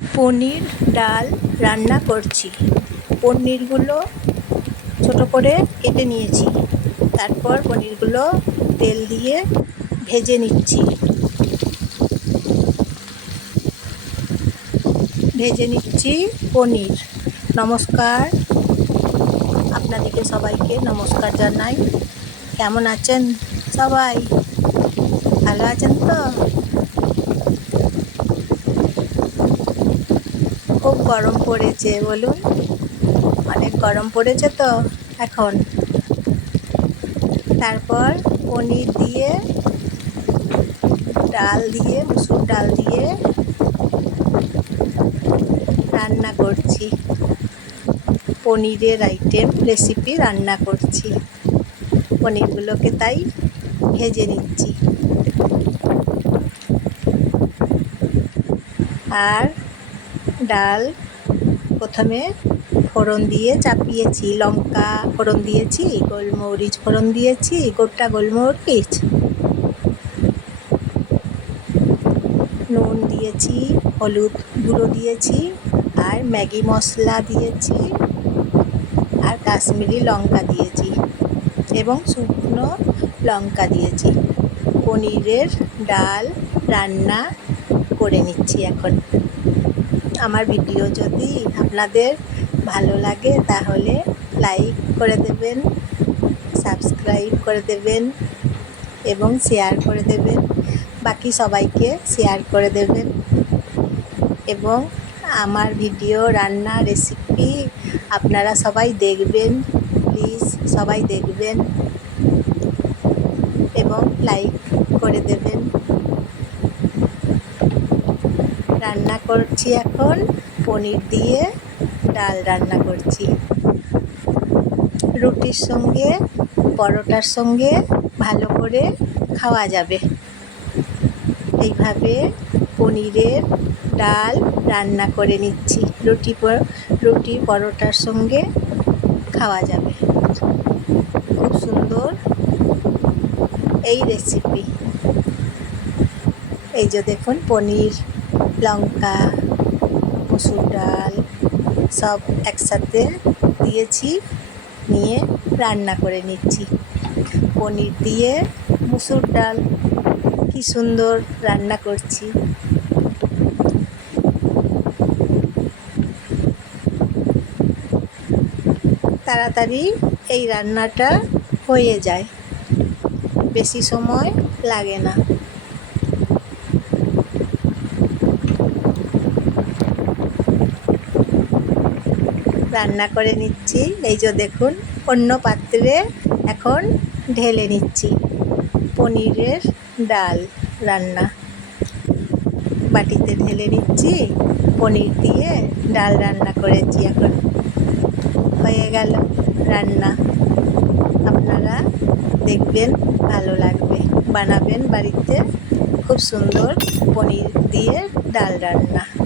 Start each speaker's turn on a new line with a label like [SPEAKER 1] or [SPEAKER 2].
[SPEAKER 1] পনির ডাল রান্না করছি। পনিরগুলো ছোটো করে কেটে নিয়েছি। তারপর পনিরগুলো তেল দিয়ে ভেজে নিচ্ছি। ভেজে নিচ্ছি পনির। নমস্কার। আপনাদেরকে সবাইকে নমস্কার জানাই। কেমন আছেন সবাই? ভালো আছেন তো খুব গরম পড়েছে, বলুন। অনেক গরম পড়েছে তো এখন। তারপর পনির দিয়ে, ডাল দিয়ে, মুসুর ডাল দিয়ে রান্না করছি। পনিরের আইটেম রেসিপি রান্না করছি। পনিরগুলোকে তাই ভেজে নিচ্ছি। আর ডাল প্রথমে ফোড়ন দিয়ে চাপিয়েছি, লঙ্কা ফোড়ন দিয়েছি, গোলমরিচ ফোড়ন দিয়েছি, গোটা গোলমরিচ। নুন দিয়েছি, হলুদ গুঁড়ো দিয়েছি আর ম্যাগি মশলা দিয়েছি আর কাশ্মীরি লঙ্কা দিয়েছি এবং শুকনো লঙ্কা দিয়েছি। পনিরের ডাল রান্না করে নিচ্ছি এখন। আমার ভিডিও যদি আপনাদের ভালো লাগে, তাহলে লাইক করে দেবেন সাবস্ক্রাইব করে দেবেন এবং শেয়ার করে দেবেন। বাকি সবাইকে শেয়ার করে দেবেন। এবং আমার ভিডিও রান্না রেসিপি আপনারা সবাই দেখবেন প্লিজ সবাই দেখবেন এবং লাইক করে দেবেন রান্না করছি এখন। পনির দিয়ে ডাল রান্না করছি। রুটির সঙ্গে, পরোটার সঙ্গে ভালো করে খাওয়া যাবে। এইভাবে পনিরের ডাল রান্না করে নিচ্ছি। রুটি রুটি, পরোটার সঙ্গে খাওয়া যাবে। খুব সুন্দর এই রেসিপি এই যে দেখুন, পনির লঙ্কা, মুসুর ডাল সব একসাথে দিয়েছি, নিয়ে রান্না করে নিচ্ছি। পনির দিয়ে মুসুর ডাল, কি সুন্দর রান্না করছি। তাড়াতাড়ি এই রান্নাটা হয়ে যায়। বেশি সময় লাগে না। রান্না করে নিচ্ছি। এই যে দেখুন, অন্য পাত্রে এখন ঢেলে নিচ্ছি। পনিরের ডাল রান্না। বাটিতে ঢেলে নিচ্ছি, পনির দিয়ে ডাল রান্না করেছি এখন। হয়ে গেল রান্না। আপনারা দেখবেন, ভালো লাগবে। বানাবেন বাড়িতে খুব সুন্দর পনির দিয়ে ডাল রান্না।